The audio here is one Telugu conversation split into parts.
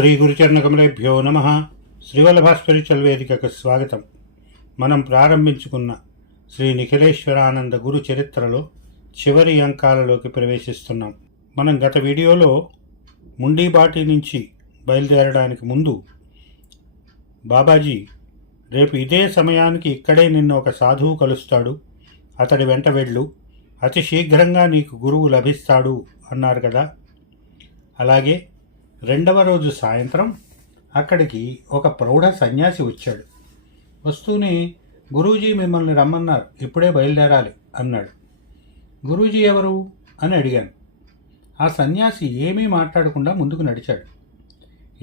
శ్రీ గురుచరణకమలేభ్యో నమ. శ్రీవల్లభ స్పిరిచువల్ వేదికకు స్వాగతం. మనం ప్రారంభించుకున్న శ్రీ నిఖిలేశ్వరానంద గురు చరిత్రలో చివరి అంకాలలోకి ప్రవేశిస్తున్నాం. మనం గత వీడియోలో ముండీబాటి నుంచి బయలుదేరడానికి ముందు బాబాజీ రేపు ఇదే సమయానికి ఇక్కడే నిన్ను ఒక సాధువు కలుస్తాడు. అతడి వెంట వెళ్ళు. అతి శీఘ్రంగా నీకు గురువు లభిస్తాడు అన్నారు కదా. అలాగే రెండవ రోజు సాయంత్రం అక్కడికి ఒక ప్రౌఢ సన్యాసి వచ్చాడు. వస్తూనే గురూజీ మిమ్మల్ని రమ్మన్నారు ఇప్పుడే బయలుదేరాలి అన్నాడు. గురూజీ ఎవరు? అని అడిగాను. ఆ సన్యాసి ఏమీ మాట్లాడకుండా ముందుకు నడిచాడు.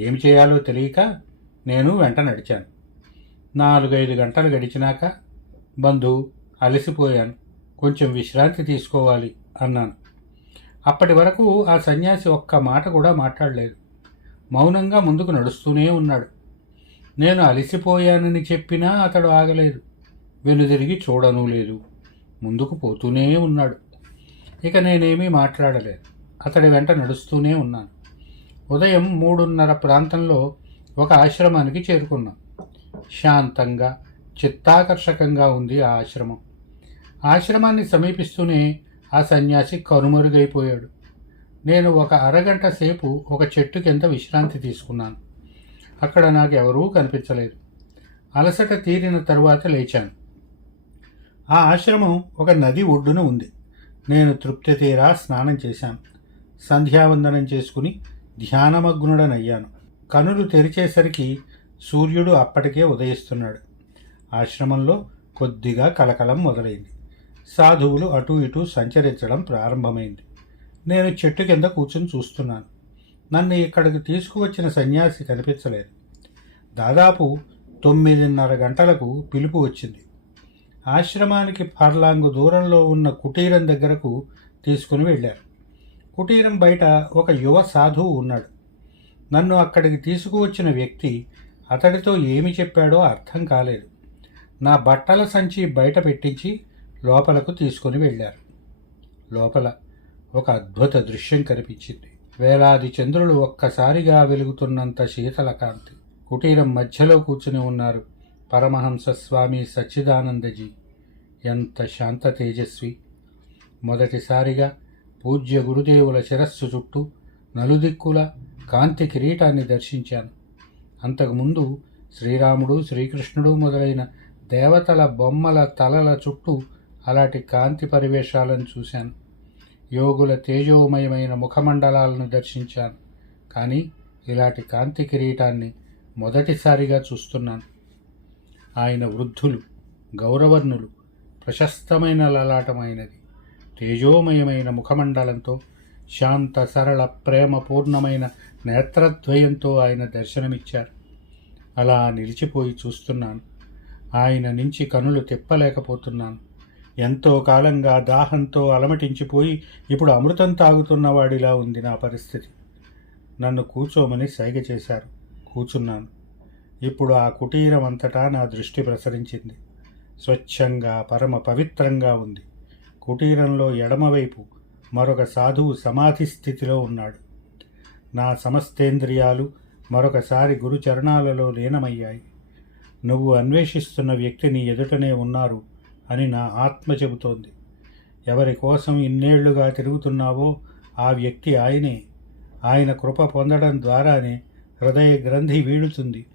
ఏమి చేయాలో తెలియక నేను వెంట నడిచాను. నాలుగైదు గంటలు గడిచినాక బంధు అలసిపోయాను. కొంచెం విశ్రాంతి తీసుకోవాలి అన్నాను. అప్పటి వరకు ఆ సన్యాసి ఒక్క మాట కూడా మాట్లాడలేదు. మౌనంగా ముందుకు నడుస్తూనే ఉన్నాడు. నేను అలసిపోయానని చెప్పినా అతడు ఆగలేదు. వెనుదిరిగి చూడను లేదు. ముందుకు పోతూనే ఉన్నాడు. ఇక నేనేమీ మాట్లాడలేదు. అతడి వెంట నడుస్తూనే ఉన్నాను. ఉదయం మూడున్నర ప్రాంతంలో ఒక ఆశ్రమానికి చేరుకున్నాం. శాంతంగా చిత్తాకర్షకంగా ఉంది ఆ ఆశ్రమం. ఆశ్రమాన్ని సమీపిస్తూనే ఆ సన్యాసి కనుమరుగైపోయాడు. నేను ఒక అరగంట సేపు ఒక చెట్టు కింద విశ్రాంతి తీసుకున్నాను. అక్కడ నాకు ఎవరూ కనిపించలేదు. అలసట తీరిన తరువాత లేచాను. ఆ ఆశ్రమం ఒక నది ఒడ్డున ఉంది. నేను తృప్తి తీరా స్నానం చేశాను. సంధ్యావందనం చేసుకుని ధ్యానమగ్నుడనయ్యాను. కనులు తెరిచేసరికి సూర్యుడు అప్పటికే ఉదయిస్తున్నాడు. ఆశ్రమంలో కొద్దిగా కలకలం మొదలైంది. సాధువులు అటూ ఇటూ సంచరించడం ప్రారంభమైంది. నేను చెట్టు కింద కూర్చుని చూస్తున్నాను. నన్ను ఇక్కడికి తీసుకువచ్చిన సన్యాసి కనిపించలేదు. దాదాపు తొమ్మిదిన్నర గంటలకు పిలుపు వచ్చింది. ఆశ్రమానికి ఫర్లాంగు దూరంలో ఉన్న కుటీరం దగ్గరకు తీసుకుని వెళ్ళారు. కుటీరం బయట ఒక యువ సాధువు ఉన్నాడు. నన్ను అక్కడికి తీసుకువచ్చిన వ్యక్తి అతడితో ఏమి చెప్పాడో అర్థం కాలేదు. నా బట్టల సంచి బయట పెట్టించి లోపలకు తీసుకుని వెళ్ళారు. లోపల ఒక అద్భుత దృశ్యం కనిపించింది. వేలాది చంద్రులు ఒక్కసారిగా వెలుగుతున్నంత శీతల కాంతి. కుటీరం మధ్యలో కూర్చుని ఉన్నారు. పరమహంస స్వామి సచ్చిదానందజీ. ఎంత శాంత తేజస్వి. మొదటిసారిగా పూజ్య గురుదేవుల శిరస్సు చుట్టూ నలుదిక్కుల కాంతి కిరీటాన్ని దర్శించాను. అంతకుముందు శ్రీరాముడు శ్రీకృష్ణుడు మొదలైన దేవతల బొమ్మల తలల చుట్టూ అలాంటి కాంతి పరివేశాలను చూశాను. యోగుల తేజోమయమైన ముఖమండలాలను దర్శించాను. కానీ ఇలాంటి కాంతి కిరీటాన్ని మొదటిసారిగా చూస్తున్నాను. ఆయన వృద్ధులు గౌరవర్ణులు ప్రశస్తమైన లలాటమైనది. తేజోమయమైన ముఖమండలంతో శాంత సరళ ప్రేమపూర్ణమైన నేత్రద్వయంతో ఆయన దర్శనమిచ్చారు. అలా నిలిచిపోయి చూస్తున్నాను. ఆయన నుంచి కనులు తిప్పలేకపోతున్నాను. ఎంతో కాలంగా దాహంతో అలమటించిపోయి ఇప్పుడు అమృతం తాగుతున్నవాడిలా ఉంది నా పరిస్థితి. నన్ను కూర్చోమని సైగ చేశారు. కూర్చున్నాను. ఇప్పుడు ఆ కుటీరం అంతటా నా దృష్టి ప్రసరించింది. స్వచ్ఛంగా పరమ పవిత్రంగా ఉంది. కుటీరంలో ఎడమవైపు మరొక సాధువు సమాధి స్థితిలో ఉన్నాడు. నా సమస్తేంద్రియాలు మరొకసారి గురుచరణాలలో లీనమయ్యాయి. నువ్వు అన్వేషిస్తున్న వ్యక్తిని ఎదుటనే ఉన్నారు అని నా ఆత్మ చెబుతోంది. ఎవరి కోసం ఇన్నేళ్ళుగా తిరుగుతున్నావో ఆ వ్యక్తి ఆయనే. ఆయన కృప పొందడం ద్వారానే హృదయ గ్రంథి వీడుతుంది.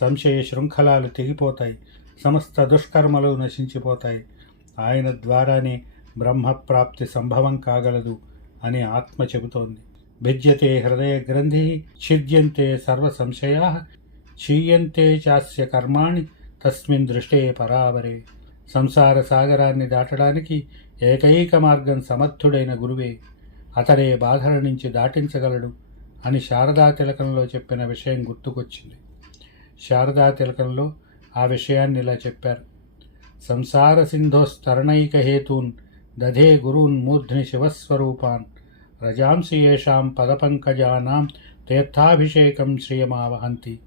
సంశయ శృంఖలాలు తెగిపోతాయి. సమస్త దుష్కర్మలు నశించిపోతాయి. ఆయన ద్వారానే బ్రహ్మప్రాప్తి సంభవం కాగలదు అని ఆత్మ చెబుతోంది. భిద్యతే హృదయ గ్రంథి ఛిద్యంతే సర్వ సంశయా క్షీయంతే చాస్య కర్మాణి తస్మిన్ దృష్టే పరావరే. సంసార సాగరాన్ని దాటడానికి ఏకైక మార్గం సమర్థుడైన గురువే అతడే బాధల నుంచి దాటించగలడు అని శారదా తిలకంలో చెప్పిన విషయం గుర్తుకొచ్చింది. శారదా తిలకంలో ఆ విషయాన్ని ఇలా చెప్పారు. సంసార సింధోస్తరణైక హేతూన్ దధే గురూన్ మూర్ధ్ని శివస్వరూపాన్ రజాంసి ఏషాం పదపంకజానాం తీర్థాభిషేకం శ్రియమావహంతి.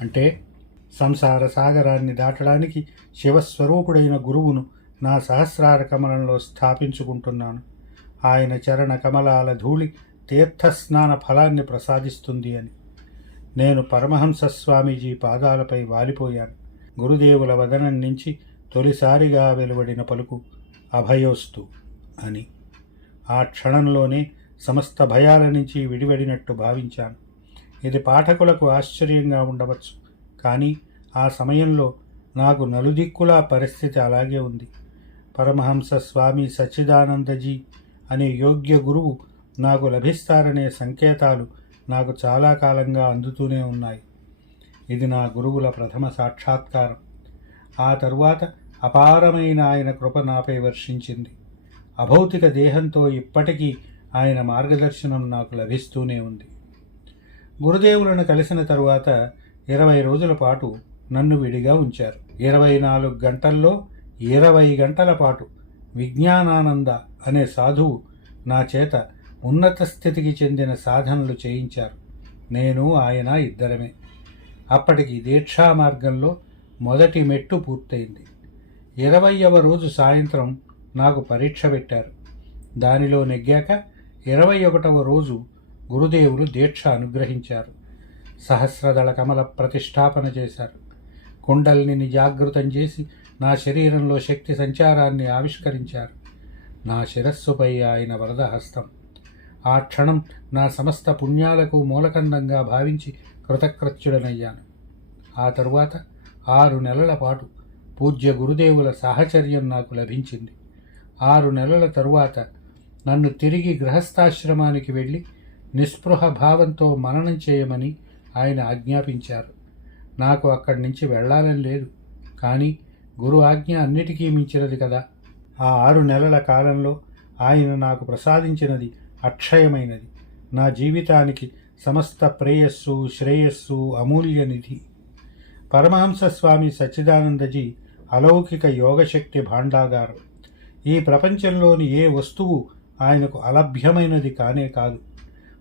అంటే సంసార సాగరాన్ని దాటడానికి శివస్వరూపుడైన గురువును నా సహస్రార కమలంలో స్థాపించుకుంటున్నాను. ఆయన చరణ కమలాల ధూళి తీర్థస్నాన ఫలాన్ని ప్రసాదిస్తుంది అని. నేను పరమహంస స్వామీజీ పాదాలపై వాలిపోయాను. గురుదేవుల వదనం నుంచి తొలిసారిగా వెలువడిన పలుకు అభయోస్తు అని. ఆ క్షణంలోనే సమస్త భయాల నుంచి విడివడినట్టు భావించాను. ఇది పాఠకులకు ఆశ్చర్యంగా ఉండవచ్చు. కానీ ఆ సమయంలో నాకు నలుదిక్కులా పరిస్థితి అలాగే ఉంది. పరమహంస స్వామి సచ్చిదానందజీ అనే యోగ్య గురువు నాకు లభిస్తారనే సంకేతాలు నాకు చాలా కాలంగా అందుతూనే ఉన్నాయి. ఇది నా గురువుల ప్రథమ సాక్షాత్కారం. ఆ తరువాత అపారమైన ఆయన కృప నాపై వర్షించింది. అభౌతిక దేహంతో ఇప్పటికీ ఆయన మార్గదర్శనం నాకు లభిస్తూనే ఉంది. గురుదేవులను కలిసిన తరువాత ఇరవై రోజుల పాటు నన్ను విడిగా ఉంచారు. ఇరవై నాలుగు గంటల్లో ఇరవై గంటల పాటు విజ్ఞానానంద అనే సాధువు నా చేత ఉన్నత స్థితికి చెందిన సాధనలు చేయించారు. నేను ఆయన ఇద్దరమే. అప్పటికి దీక్షా మార్గంలో మొదటి మెట్టు పూర్తయింది. ఇరవైవ రోజు సాయంత్రం నాకు పరీక్ష పెట్టారు. దానిలో నెగ్గాక ఇరవై ఒకటవ రోజు గురుదేవులు దీక్ష అనుగ్రహించారు. సహస్రదళ కమల ప్రతిష్టాపన చేశారు. కుండల్ని జాగృతం చేసి నా శరీరంలో శక్తి సంచారాన్ని ఆవిష్కరించారు. నా శిరస్సుపై ఆయన వరద హస్తం ఆ క్షణం నా సమస్త పుణ్యాలకు మూలకందంగా భావించి కృతకృత్యుడనయ్యాను. ఆ తరువాత ఆరు నెలల పాటు పూజ్య గురుదేవుల సాహచర్యం నాకు లభించింది. ఆరు నెలల తరువాత నన్ను తిరిగి గృహస్థాశ్రమానికి వెళ్ళి నిస్పృహ భావంతో మననం చేయమని ఆయన ఆజ్ఞాపించారు. నాకు అక్కడి నుంచి వెళ్ళాలని లేదు. కానీ గురు ఆజ్ఞ అన్నిటికీ మించినది కదా. ఆ ఆరు నెలల కాలంలో ఆయన నాకు ప్రసాదించినది అక్షయమైనది. నా జీవితానికి సమస్త ప్రేయస్సు శ్రేయస్సు అమూల్య నిధి. పరమహంస స్వామి సచ్చిదానందజీ అలౌకిక యోగశక్తి భాండాగారం. ఈ ప్రపంచంలోని ఏ వస్తువు ఆయనకు అలభ్యమైనది కానే కాదు.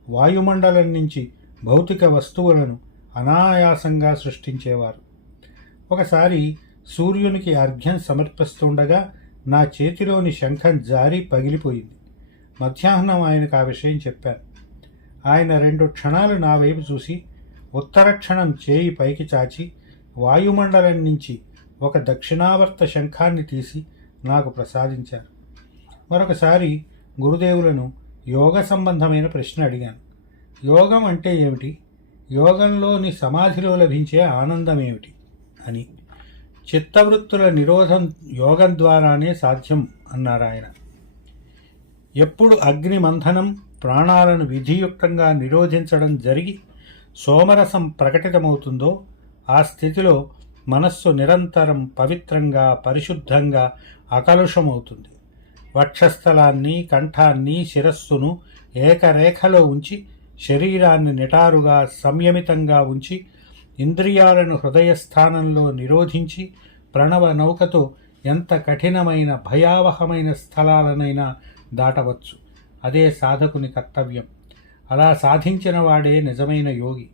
వాయుమండలం నుంచి భౌతిక వస్తువులను అనాయాసంగా సృష్టించేవారు. ఒకసారి సూర్యునికి అర్ఘ్యం సమర్పిస్తుండగా నా చేతిలోని శంఖం జారి పగిలిపోయింది. మధ్యాహ్నం ఆయనకు ఆ విషయం చెప్పాను. ఆయన రెండు క్షణాలు నా వైపు చూసి ఉత్తర క్షణం చేయి పైకి చాచి వాయుమండలం నుంచి ఒక దక్షిణావర్త శంఖాన్ని తీసి నాకు ప్రసాదించారు. మరొకసారి గురుదేవులను యోగ సంబంధమైన ప్రశ్న అడిగాను. యోగం అంటే ఏమిటి? యోగంలోని సమాధిలో లభించే ఆనందం ఏమిటి అని. చిత్తవృత్తుల నిరోధం యోగం ద్వారానే సాధ్యం అన్నారు ఆయన. ఎప్పుడు అగ్ని మంథనం ప్రాణాలను విధియుక్తంగా నిరోధించడం జరిగి సోమరసం ప్రకటితమవుతుందో ఆ స్థితిలో మనస్సు నిరంతరం పవిత్రంగా పరిశుద్ధంగా అకలుషమవుతుంది. వక్షస్థలాన్ని కంఠాన్ని శిరస్సును ఏకరేఖలో ఉంచి శరీరాన్ని నిటారుగా సంయమితంగా ఉంచి ఇంద్రియాలను హృదయస్థానంలో నిరోధించి ప్రణవ నౌకతో ఎంత కఠినమైన భయావహమైన స్థలాలనైనా దాటవచ్చు. అదే సాధకుని కర్తవ్యం. అలా సాధించిన వాడే నిజమైన యోగి.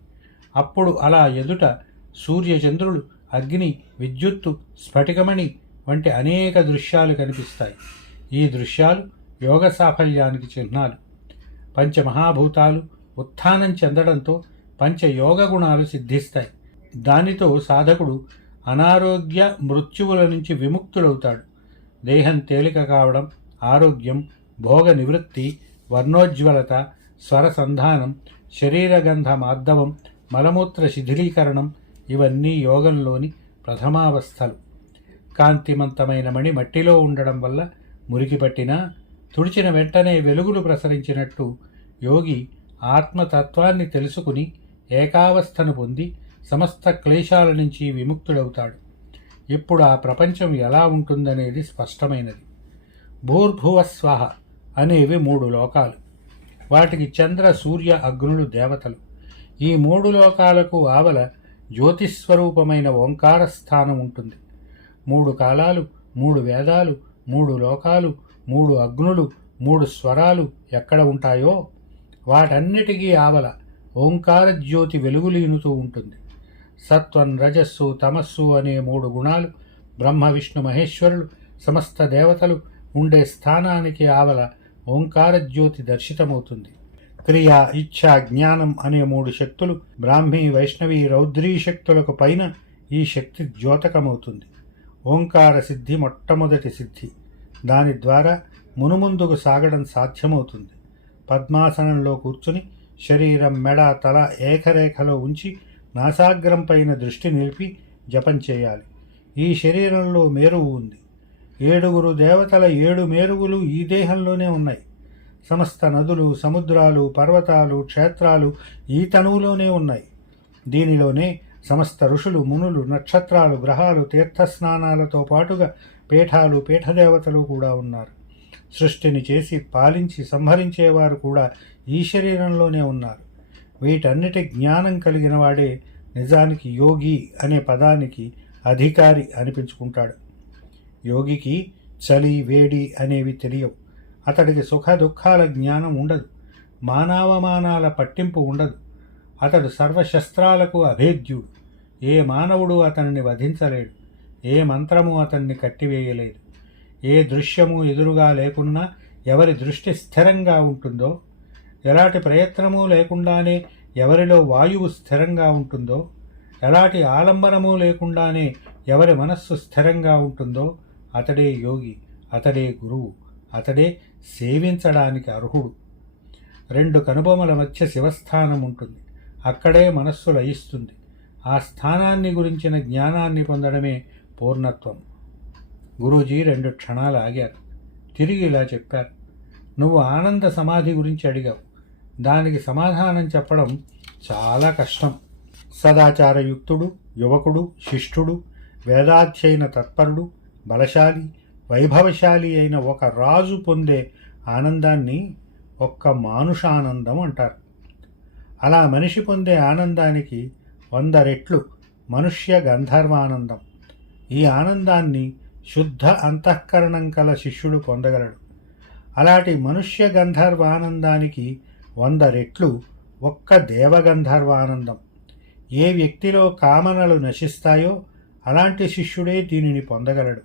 అప్పుడు అలా ఎదుట సూర్యచంద్రులు అగ్ని విద్యుత్తు స్ఫటికమణి వంటి అనేక దృశ్యాలు కనిపిస్తాయి. ఈ దృశ్యాలు యోగ సాఫల్యానికి చిహ్నాలు. పంచమహాభూతాలు ఉత్థానం చెందడంతో పంచ యోగ గుణాలు సిద్ధిస్తాయి. దానితో సాధకుడు అనారోగ్య మృత్యువుల నుంచి విముక్తుడవుతాడు. దేహం తేలిక కావడం ఆరోగ్యం భోగ నివృత్తి వర్ణోజ్వలత స్వర సంధానం శరీరగంధ మాధవం మలమూత్ర శిథిలీకరణం ఇవన్నీ యోగంలోని ప్రథమావస్థలు. కాంతిమంతమైన మణి మట్టిలో ఉండడం వల్ల మురికి పట్టినా తుడిచిన వెంటనే వెలుగులు ప్రసరించినట్టు యోగి ఆత్మతత్వాన్ని తెలుసుకుని ఏకావస్థను పొంది సమస్త క్లేశాల నుంచి విముక్తుడవుతాడు. ఇప్పుడు ఆ ప్రపంచం ఎలా ఉంటుందనేది స్పష్టమైనది. భూర్భువస్వహ అనేవి మూడు లోకాలు. వాటికి చంద్ర సూర్య అగ్నులు దేవతలు. ఈ మూడు లోకాలకు ఆవల జ్యోతిస్వరూపమైన ఓంకార స్థానం ఉంటుంది. మూడు కాలాలు మూడు వేదాలు మూడు లోకాలు మూడు అగ్నులు మూడు స్వరాలు ఎక్కడ ఉంటాయో వాటన్నిటికీ ఆవల ఓంకార జ్యోతి వెలుగులీనుతూ ఉంటుంది. సత్వం రజస్సు తమస్సు అనే మూడు గుణాలు బ్రహ్మ విష్ణు మహేశ్వరులు సమస్త దేవతలు ఉండే స్థానానికి ఆవల ఓంకార జ్యోతి దర్శితమవుతుంది. క్రియ ఇచ్ఛ జ్ఞానం అనే మూడు శక్తులు బ్రాహ్మీ వైష్ణవి రౌద్రీ శక్తులకు పైన ఈ శక్తి ద్యోతకమవుతుంది. ఓంకార సిద్ధి మొట్టమొదటి సిద్ధి. దాని ద్వారా మునుముందుకు సాగడం సాధ్యమవుతుంది. పద్మాసనంలో కూర్చుని శరీరం మెడ తల ఏకరేఖలో ఉంచి నాసాగ్రం పైన దృష్టి నిలిపి జపం చేయాలి. ఈ శరీరంలో మేరువు ఉంది. ఏడుగురు దేవతల ఏడు మేరుగులు ఈ దేహంలోనే ఉన్నాయి. సమస్త నదులు సముద్రాలు పర్వతాలు క్షేత్రాలు ఈ తనువులోనే ఉన్నాయి. దీనిలోనే సమస్త ఋషులు మునులు నక్షత్రాలు గ్రహాలు తీర్థస్నానాలతో పాటుగా పీఠాలు పీఠదేవతలు కూడా ఉన్నారు. సృష్టిని చేసి పాలించి సంహరించేవారు కూడా ఈ శరీరంలోనే ఉన్నారు. వీటన్నిటి జ్ఞానం కలిగిన వాడే నిజానికి యోగి అనే పదానికి అధికారి అనిపించుకుంటాడు. యోగికి చలి వేడి అనేవి తెలియవు. అతడికి సుఖ దుఃఖాల జ్ఞానం ఉండదు. మానవమానాల పట్టింపు ఉండదు. అతడు సర్వశస్త్రాలకు అభేద్యుడు. ఏ మానవుడు అతనిని వధించలేడు. ఏ మంత్రము అతన్ని కట్టివేయలేదు. ఏ దృశ్యము ఎదురుగా లేకున్నా ఎవరి దృష్టి స్థిరంగా ఉంటుందో ఎలాంటి ప్రయత్నము లేకుండానే ఎవరిలో వాయువు స్థిరంగా ఉంటుందో ఎలాంటి ఆలంబనము లేకుండానే ఎవరి మనస్సు స్థిరంగా ఉంటుందో అతడే యోగి అతడే గురువు అతడే సేవించడానికి అర్హుడు. రెండు కనుబొమల మధ్య శివస్థానం ఉంటుంది. అక్కడే మనస్సు లయిస్తుంది. ఆ స్థానాన్ని గురించిన జ్ఞానాన్ని పొందడమే పూర్ణత్వం. గురూజీ రెండు క్షణాలు ఆగారు. తిరిగి ఇలా చెప్పారు. నువ్వు ఆనంద సమాధి గురించి అడిగావు. దానికి సమాధానం చెప్పడం చాలా కష్టం. సదాచారయుక్తుడు యువకుడు శిష్టుడు వేదాధ్యయన తత్పరుడు బలశాలి వైభవశాలి అయిన ఒక రాజు పొందే ఆనందాన్ని ఒక్క మానుషానందం అంటారు. అలా మనిషి పొందే ఆనందానికి వంద రెట్లు మనుష్య గంధర్వానందం. ఈ ఆనందాన్ని శుద్ధ అంతఃకరణం కల శిష్యుడు పొందగలడు. అలాంటి మనుష్య గంధర్వానందానికి వంద రెట్లు ఒక్క దేవగంధర్వానందం. ఏ వ్యక్తిలో కామనలు నశిస్తాయో అలాంటి శిష్యుడే దీనిని పొందగలడు.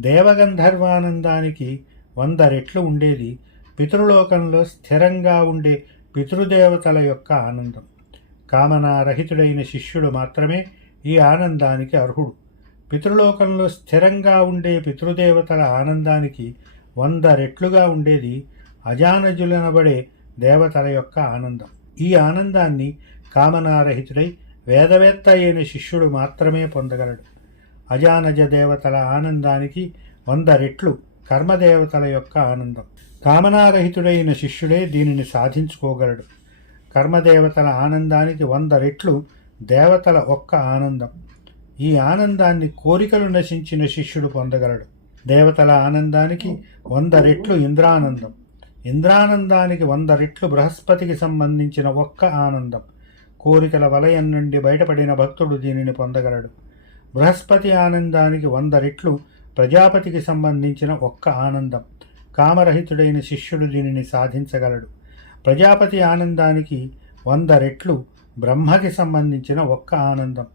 దేవగంధర్వానందానికి వంద రెట్లు ఉండేది పితృలోకంలో స్థిరంగా ఉండే పితృదేవతల యొక్క ఆనందం. కామనారహితుడైన శిష్యుడు మాత్రమే ఈ ఆనందానికి అర్హుడు. పితృలోకంలో స్థిరంగా ఉండే పితృదేవతల ఆనందానికి వంద రెట్లుగా ఉండేది అజానజులనబడే దేవతల యొక్క ఆనందం. ఈ ఆనందాన్ని కామనారహితుడై వేదవేత్త అయిన శిష్యుడు మాత్రమే పొందగలడు. అజానజ దేవతల ఆనందానికి వంద రెట్లు కర్మదేవతల యొక్క ఆనందం. కామనారహితుడైన శిష్యుడే దీనిని సాధించుకోగలడు. కర్మదేవతల ఆనందానికి వంద రెట్లు దేవతల ఒక్క ఆనందం. ఈ ఆనందాన్ని కోరికలు నశించిన శిష్యుడు పొందగలడు. దేవతల ఆనందానికి వంద రెట్లు ఇంద్రానందం. ఇంద్రానందానికి వంద రెట్లు బృహస్పతికి సంబంధించిన ఒక్క ఆనందం. కోరికల వలయం నుండి బయటపడిన భక్తుడు దీనిని పొందగలడు. బృహస్పతి ఆనందానికి వంద రెట్లు ప్రజాపతికి సంబంధించిన ఒక్క ఆనందం. కామరహితుడైన శిష్యుడు దీనిని సాధించగలడు. ప్రజాపతి ఆనందానికి వంద రెట్లు బ్రహ్మకి సంబంధించిన ఒక్క ఆనందం.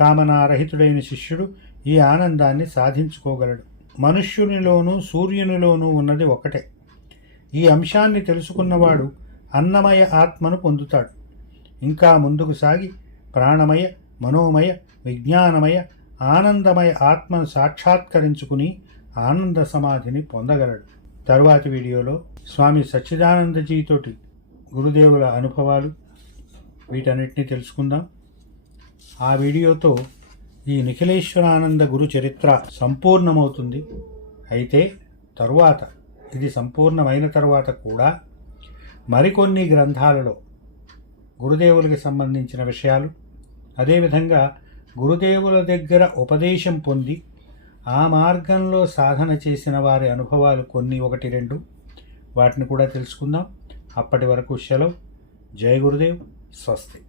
కామనారహితుడైన శిష్యుడు ఈ ఆనందాన్ని సాధించుకోగలడు. మనుష్యునిలోనూ సూర్యునిలోనూ ఉన్నది ఒకటే. ఈ అంశాన్ని తెలుసుకున్నవాడు అన్నమయ ఆత్మను పొందుతాడు. ఇంకా ముందుకు సాగి ప్రాణమయ మనోమయ విజ్ఞానమయ ఆనందమయ ఆత్మను సాక్షాత్కరించుకుని ఆనంద సమాధిని పొందగలడు. తరువాతి వీడియోలో స్వామి సచ్చిదానందజీతోటి గురుదేవుల అనుభవాలు వీటన్నిటిని తెలుసుకుందాం. ఆ వీడియోతో ఈ నిఖిలేశ్వరానంద గురు చరిత్ర సంపూర్ణమవుతుంది. అయితే తరువాత ఇది సంపూర్ణమైన తరువాత కూడా మరికొన్ని గ్రంథాలలో గురుదేవులకి సంబంధించిన విషయాలు అదేవిధంగా గురుదేవుల దగ్గర ఉపదేశం పొంది ఆ మార్గంలో సాధన చేసిన వారి అనుభవాలు కొన్ని ఒకటి రెండు. వాటిని కూడా తెలుసుకుందాం. అప్పటి వరకు సెలవు. జయ గురుదేవ్. స్వస్తి.